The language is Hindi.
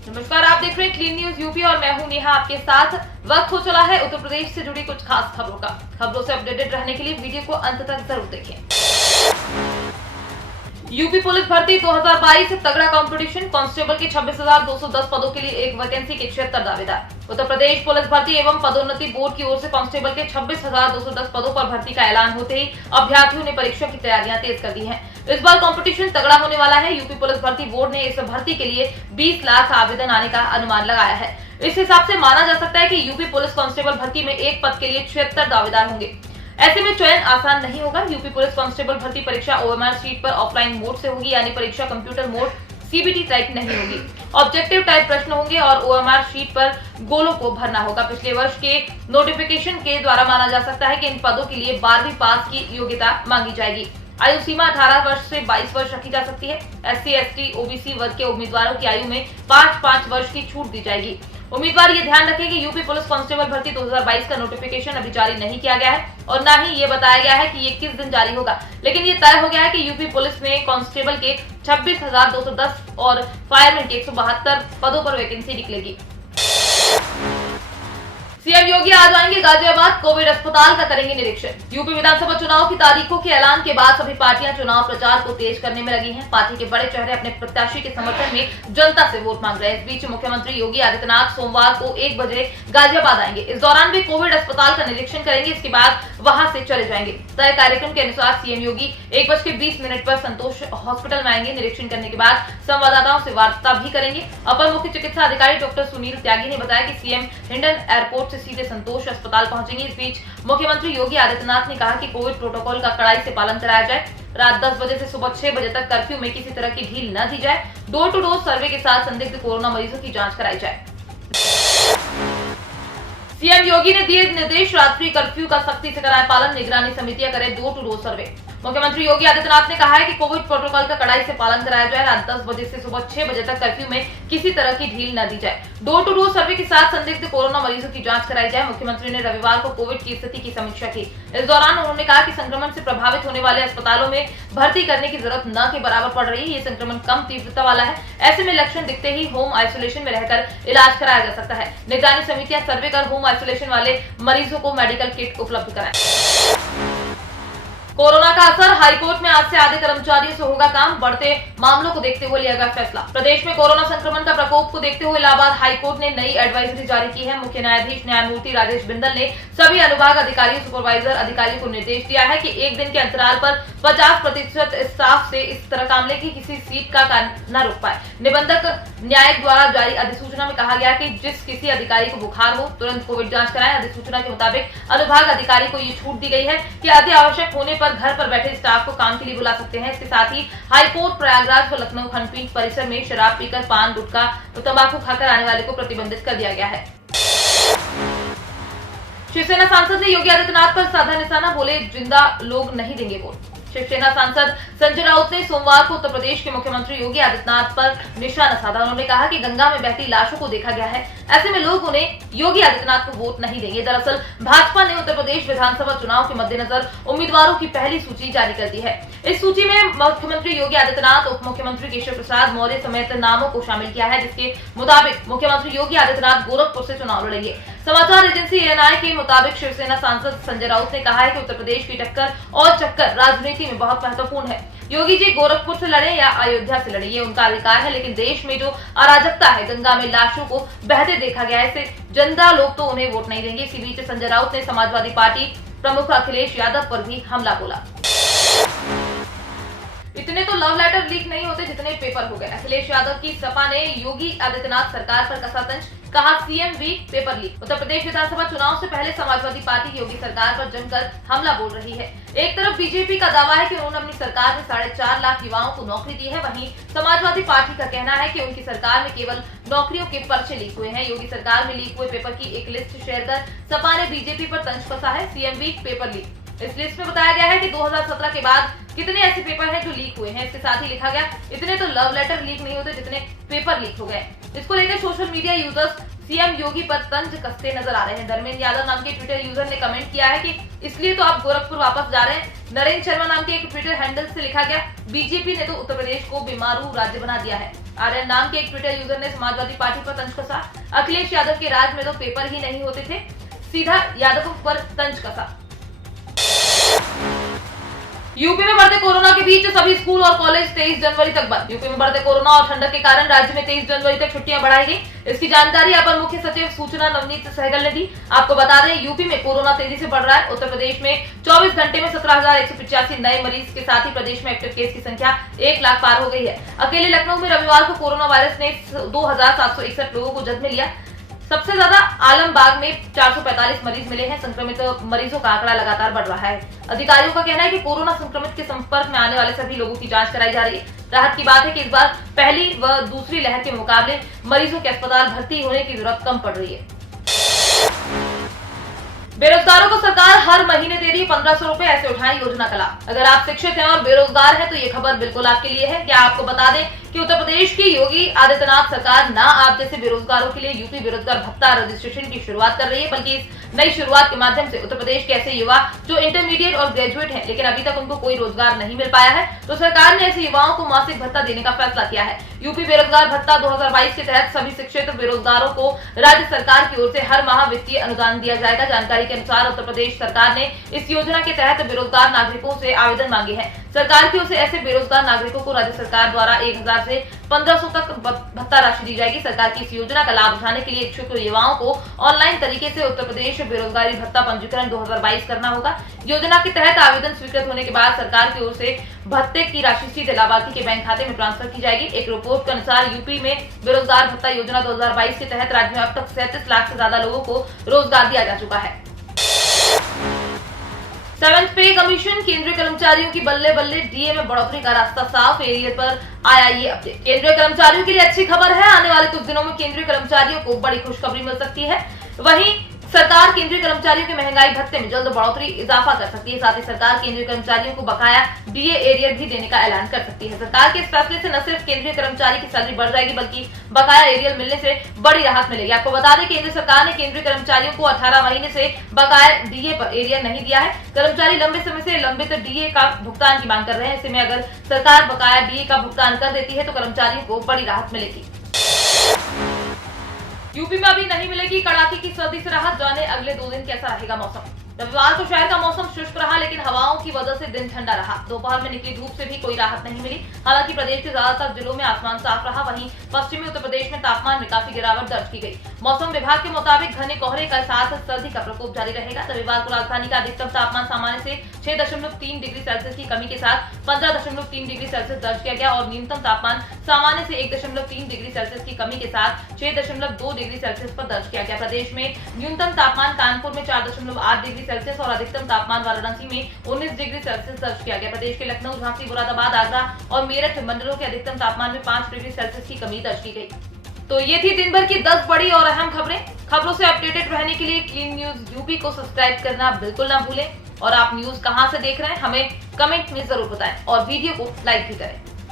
नमस्कार, आप देख रहे हैं क्लीन न्यूज यूपी और मैं हूं नेहा आपके साथ। वक्त हो चला है उत्तर प्रदेश से जुड़ी कुछ खास खबरों का। खबरों से अपडेटेड रहने के लिए वीडियो को अंत तक जरूर देखें। यूपी पुलिस भर्ती 2022 तगड़ा कंपटीशन। कांस्टेबल के 26,210 पदों के लिए एक वैकेंसी के 76 दावेदार। उत्तर प्रदेश पुलिस भर्ती एवं पदोन्नति बोर्ड की ओर से कांस्टेबल के 26,210 पदों पर भर्ती का ऐलान होते ही अभ्यर्थियों ने परीक्षा की तैयारियां तेज कर दी हैं। इस बार कंपटीशन तगड़ा होने वाला है। यूपी पुलिस भर्ती बोर्ड ने इस भर्ती के लिए 20 लाख आवेदन आने का अनुमान लगाया है। इस हिसाब से माना जा सकता है कि यूपी पुलिस कांस्टेबल भर्ती में एक पद के लिए 76 दावेदार होंगे। ऐसे में चयन आसान नहीं होगा। यूपी पुलिस कांस्टेबल भर्ती परीक्षा ओएमआर शीट पर ऑफलाइन मोड से होगी, यानी परीक्षा कंप्यूटर मोड सीबीटी टाइप नहीं होगी। ऑब्जेक्टिव टाइप प्रश्न होंगे और ओएमआर शीट पर गोलों को भरना होगा। पिछले वर्ष के नोटिफिकेशन के द्वारा माना जा सकता है कि इन पदों के लिए 12वीं पास की योग्यता मांगी जाएगी। आयु सीमा 18 वर्ष से 22 वर्ष रखी जा सकती है। एससी, एसटी, ओबीसी वर्ग के उम्मीदवारों की आयु में 5-5 वर्ष की छूट दी जाएगी। उम्मीदवार ये ध्यान रखें कि यूपी पुलिस कांस्टेबल भर्ती 2022 का नोटिफिकेशन अभी जारी नहीं किया गया है और न ही ये बताया गया है कि ये किस दिन जारी होगा, लेकिन ये तय हो गया है कि यूपी पुलिस में कांस्टेबल के 26,210 और फायरमैन के 172 पदों पर वैकेंसी निकलेगी। सीएम योगी आज आएंगे गाजियाबाद, कोविड अस्पताल का करेंगे निरीक्षण। यूपी विधानसभा चुनाव की तारीखों के ऐलान के बाद सभी पार्टियां चुनाव प्रचार को तेज करने में लगी हैं। पार्टी के बड़े चेहरे अपने प्रत्याशी के समर्थन में जनता से वोट मांग रहे हैं। इस बीच मुख्यमंत्री योगी आदित्यनाथ सोमवार को 1 बजे गाजियाबाद आएंगे। इस दौरान वे कोविड अस्पताल का निरीक्षण करेंगे। इसके बाद वहां से चले जाएंगे। तय कार्यक्रम के अनुसार सीएम योगी 1:20 पर संतोष हॉस्पिटल में आएंगे। निरीक्षण करने के बाद संवाददाताओं से वार्ता भी करेंगे। अपर मुख्य चिकित्सा अधिकारी डॉक्टर सुनील त्यागी ने बताया कि सीएम हिंडन एयरपोर्ट से सीधे संतोष अस्पताल पहुंचेंगे। इस बीच मुख्यमंत्री योगी आदित्यनाथ ने कहा कि कोविड प्रोटोकॉल का कड़ाई से पालन कराया जाए। रात 10 बजे से सुबह 6 बजे तक कर्फ्यू में किसी तरह की ढील न दी जाए। डोर टू डोर सर्वे के साथ संदिग्ध कोरोना मरीजों की जांच कराई जाए। सीएम योगी ने दिए निर्देश, रात्रि कर्फ्यू का सख्ती से कराएं पालन, निगरानी समितियां करें डोर टू डोर सर्वे। मुख्यमंत्री योगी आदित्यनाथ ने कहा है कि कोविड प्रोटोकॉल का कड़ाई से पालन कराया जाए। रात 10 बजे से सुबह 6 बजे तक कर्फ्यू में किसी तरह की ढील न दी जाए। डोर टू डोर सर्वे के साथ संदिग्ध कोरोना मरीजों की जांच कराई जाए। मुख्यमंत्री ने रविवार को कोविड की स्थिति की समीक्षा की। इस दौरान उन्होंने कहा कि संक्रमण से प्रभावित होने वाले अस्पतालों में भर्ती करने की जरूरत न के बराबर पड़ रही है। ये संक्रमण कम तीव्रता वाला है। ऐसे में लक्षण दिखते ही होम आइसोलेशन में रहकर इलाज कराया जा सकता है। निगरानी समितियां सर्वे कर होम आइसोलेशन वाले मरीजों को मेडिकल किट उपलब्ध कराएं। कोरोना का असर, हाईकोर्ट में आज से आधे कर्मचारियों से होगा काम। बढ़ते मामलों को देखते हुए लिया गया फैसला। प्रदेश में कोरोना संक्रमण का प्रकोप को देखते हुए इलाहाबाद हाईकोर्ट ने नई एडवाइजरी जारी की है। मुख्य न्यायाधीश न्यायमूर्ति राजेश बिंदल ने सभी अनुभाग अधिकारियों, सुपरवाइजर अधिकारियों को निर्देश दिया है कि एक दिन के अंतराल पर 50% स्टाफ से इस तरह काम ले कि किसी सीट का कार्य न रोक पाए। निबंधक न्यायिक द्वारा जारी अधिसूचना में कहा गया कि जिस किसी अधिकारी को बुखार हो तुरंत कोविड जांच कराएं। अधिसूचना के मुताबिक अनुभाग अधिकारी को ये छूट दी गई है कि अति आवश्यक होने पर घर पर बैठे स्टाफ को काम के लिए बुला सकते हैं। इसके साथ ही हाईकोर्ट, प्रयागराज व लखनऊ खंडपीठ परिसर में शराब पीकर, पान, गुटखा और तंबाकू खाकर आने वाले को प्रतिबंधित कर दिया गया है। शिवसेना सांसद ने योगी आदित्यनाथ पर साधा निशाना, बोले जिंदा लोग नहीं देंगे वोट। शिवसेना सांसद संजय राउत ने सोमवार को उत्तर प्रदेश के मुख्यमंत्री योगी आदित्यनाथ पर निशाना साधा। उन्होंने कहा कि गंगा में बहती लाशों को देखा गया है, ऐसे में लोग उन्हें योगी आदित्यनाथ को वोट नहीं देंगे। दरअसल भाजपा ने उत्तर प्रदेश विधानसभा चुनाव के मद्देनजर उम्मीदवारों की पहली सूची जारी कर दी है। इस सूची में मुख्यमंत्री योगी आदित्यनाथ, उप मुख्यमंत्री केशव प्रसाद मौर्य समेत नामों को शामिल किया है, जिसके मुताबिक मुख्यमंत्री योगी आदित्यनाथ गोरखपुर से चुनाव लड़ेंगे। समाचार एजेंसी एएनआई के मुताबिक शिवसेना सांसद संजय राउत ने कहा है कि उत्तर प्रदेश की टक्कर और चक्कर राजनीति में बहुत महत्वपूर्ण है। योगी जी गोरखपुर से लड़े या अयोध्या से लड़े, ये उनका अधिकार है, लेकिन देश में जो अराजकता है, गंगा में लाशों को बहते देखा गया है, इससे जनता लोग तो उन्हें वोट नहीं देंगे। इसी बीच संजय राउत ने समाजवादी पार्टी प्रमुख अखिलेश यादव पर भी हमला बोला। इतने तो लव लेटर लीक नहीं होते जितने पेपर हो गए। अखिलेश यादव की सपा ने योगी आदित्यनाथ सरकार पर कसा तंज, कहा सीएम भी पेपर लीक। उत्तर प्रदेश विधानसभा चुनाव से पहले समाजवादी पार्टी योगी सरकार पर जमकर हमला बोल रही है। एक तरफ बीजेपी का दावा है कि उन्होंने अपनी सरकार में 4.5 लाख युवाओं को नौकरी दी है, वहीं समाजवादी पार्टी का कहना है कि उनकी सरकार में केवल नौकरियों के पर्चे लीक हुए हैं। योगी सरकार में लीक हुए पेपर की एक लिस्ट शेयर कर सपा ने बीजेपी पर तंज कसा है। सीएम भी पेपर लीक। इस लिस्ट में बताया गया है कि 2017 के बाद कितने ऐसे पेपर हैं जो लीक हुए हैं। इसके साथ ही लिखा गया, इतने तो लव लेटर लीक नहीं होते जितने पेपर लीक हो गए। इसको लेकर सोशल मीडिया यूजर्स सीएम योगी पर तंज कसते नजर आ रहे हैं। धर्मेंद्र यादव नाम के ट्विटर यूजर ने कमेंट किया है कि इसलिए तो आप गोरखपुर वापस जा रहे हैं। नरेंद्र शर्मा नाम के एक ट्विटर हैंडल से लिखा गया, बीजेपी ने तो उत्तर प्रदेश को बीमारू राज्य बना दिया है। आर्यन नाम के एक ट्विटर यूजर ने समाजवादी पार्टी पर तंज कसा, अखिलेश यादव के राज में तो पेपर ही नहीं होते थे, सीधा यादव पर तंज कसा। यूपी में बढ़ते कोरोना के बीच सभी स्कूल और कॉलेज 23 जनवरी तक बंद। यूपी में बढ़ते कोरोना और ठंडक के कारण राज्य में 23 जनवरी तक छुट्टियां बढ़ाई गई। इसकी जानकारी अपर मुख्य सचिव सूचना नवनीत सहगल ने दी। आपको बता दें, यूपी में कोरोना तेजी से बढ़ रहा है। उत्तर प्रदेश में 24 घंटे में 17,185 नए मरीज के साथ ही प्रदेश में एक्टिव केस की संख्या 1 लाख पार हो गई है। अकेले लखनऊ में रविवार को कोरोना वायरस ने 2,761 लोगों को जन्म लिया। सबसे ज्यादा आलमबाग में 445 मरीज मिले हैं। संक्रमित मरीजों का आंकड़ा लगातार बढ़ रहा है। अधिकारियों का कहना है कि कोरोना संक्रमित के संपर्क में आने वाले सभी लोगों की जांच कराई जा रही है। राहत की बात है कि इस बार पहली व दूसरी लहर के मुकाबले मरीजों के अस्पताल भर्ती होने की जरूरत कम पड़ रही है। बेरोजगारों को सरकार हर महीने दे रही है 1500 रुपए, ऐसे उठाएं योजना का लाभ। अगर आप शिक्षित हैं और बेरोजगार हैं तो ये खबर बिल्कुल आपके लिए है। क्या आपको बता दें कि उत्तर प्रदेश की योगी आदित्यनाथ सरकार ना आप जैसे बेरोजगारों के लिए यूपी बेरोजगार भत्ता रजिस्ट्रेशन की शुरुआत कर रही है, बल्कि इस नई शुरुआत के माध्यम से उत्तर प्रदेश के ऐसे युवा जो इंटरमीडिएट और ग्रेजुएट हैं लेकिन अभी तक उनको कोई रोजगार नहीं मिल पाया है, तो सरकार ने ऐसे युवाओं को मासिक भत्ता देने का फैसला किया है। यूपी बेरोजगार भत्ता 2022 के तहत सभी शिक्षित बेरोजगारों को राज्य सरकार की ओर से हर माह वित्तीय अनुदान दिया जाएगा। जानकारी के अनुसार उत्तर प्रदेश सरकार ने इस योजना के तहत बेरोजगार नागरिकों से आवेदन मांगे हैं। सरकार की ओर से ऐसे बेरोजगार नागरिकों को राज्य सरकार द्वारा 1000 से 1500 तक भत्ता राशि दी जाएगी। सरकार की इस योजना का लाभ उठाने के लिए इच्छुक युवाओं को ऑनलाइन तरीके से उत्तर प्रदेश बेरोजगारी भत्ता पंजीकरण 2022 करना होगा। योजना के तहत आवेदन स्वीकृत होने के बाद सरकार की ओर से भत्ते की राशि सीधे लाभार्थी के बैंक खाते में ट्रांसफर की जाएगी। एक रिपोर्ट के अनुसार यूपी में बेरोजगार भत्ता योजना 2022 के तहत राज्य में अब तक 37 लाख से ज्यादा लोगों को रोजगार दिया जा चुका है। 7th पे कमीशन, केंद्रीय कर्मचारियों की बल्ले बल्ले, डीए में बढ़ोतरी का रास्ता साफ, एरियर पर आया ये अपडेट। केंद्रीय कर्मचारियों के लिए अच्छी खबर है। आने वाले कुछ दिनों में केंद्रीय कर्मचारियों को बड़ी खुशखबरी मिल सकती है। वहीं सरकार केंद्रीय कर्मचारियों के महंगाई भत्ते में जल्द बढ़ोतरी इजाफा कर सकती है। साथ ही सरकार केंद्रीय कर्मचारियों को बकाया डीए एरियर भी देने का ऐलान कर सकती है। सरकार के इस फैसले से न सिर्फ केंद्रीय कर्मचारी की सैलरी बढ़ जाएगी बल्कि बकाया एरियर मिलने से बड़ी राहत मिलेगी। आपको बता दें, केंद्र सरकार ने केंद्रीय कर्मचारियों को 18 महीने से बकाया डीए पर एरियर नहीं दिया है। कर्मचारी लंबे समय से लंबित डीए का भुगतान की मांग कर रहे हैं। ऐसे में अगर सरकार बकाया डीए का भुगतान कर देती है तो कर्मचारियों को बड़ी राहत मिलेगी। यूपी में अभी नहीं मिलेगी कड़ाके की सर्दी से राहत, जाने अगले 2 दिन कैसा रहेगा मौसम। रविवार को शहर का मौसम शुष्क रहा लेकिन हवाओं की वजह से दिन ठंडा रहा। दोपहर में निकली धूप से भी कोई राहत नहीं मिली। हालांकि प्रदेश के ज्यादातर जिलों में आसमान साफ रहा। वहीं पश्चिमी उत्तर प्रदेश में तापमान में काफी गिरावट दर्ज की गई। मौसम विभाग के मुताबिक घने कोहरे के साथ सर्दी का प्रकोप जारी रहेगा। रविवार को राजधानी का अधिकतम तापमान सामान्य से 6.3 डिग्री सेल्सियस की कमी के साथ 15.3 डिग्री सेल्सियस दर्ज किया गया और न्यूनतम तापमान सामान्य से 1.3 डिग्री सेल्सियस की कमी के साथ 6.2 डिग्री सेल्सियस पर दर्ज किया गया। प्रदेश में न्यूनतम तापमान कानपुर में 4.8 डिग्री सेल्सियस और अधिकतम तापमान वाराणसी में 19 डिग्री सेल्सियस दर्ज किया गया। प्रदेश के लखनऊ, झांसी, मुरादाबाद, आगरा और मेरठ मंडलों के अधिकतम तापमान में 5 डिग्री सेल्सियस की कमी दर्ज की गई। तो ये थी दिन भर की 10 बड़ी और अहम खबरें। खबरों से अपडेटेड रहने के लिए क्लीन न्यूज यूपी को सब्सक्राइब करना बिल्कुल ना भूलें। और आप न्यूज कहां से देख रहे हैं हमें कमेंट में जरूर बताएं और वीडियो को लाइक भी करें।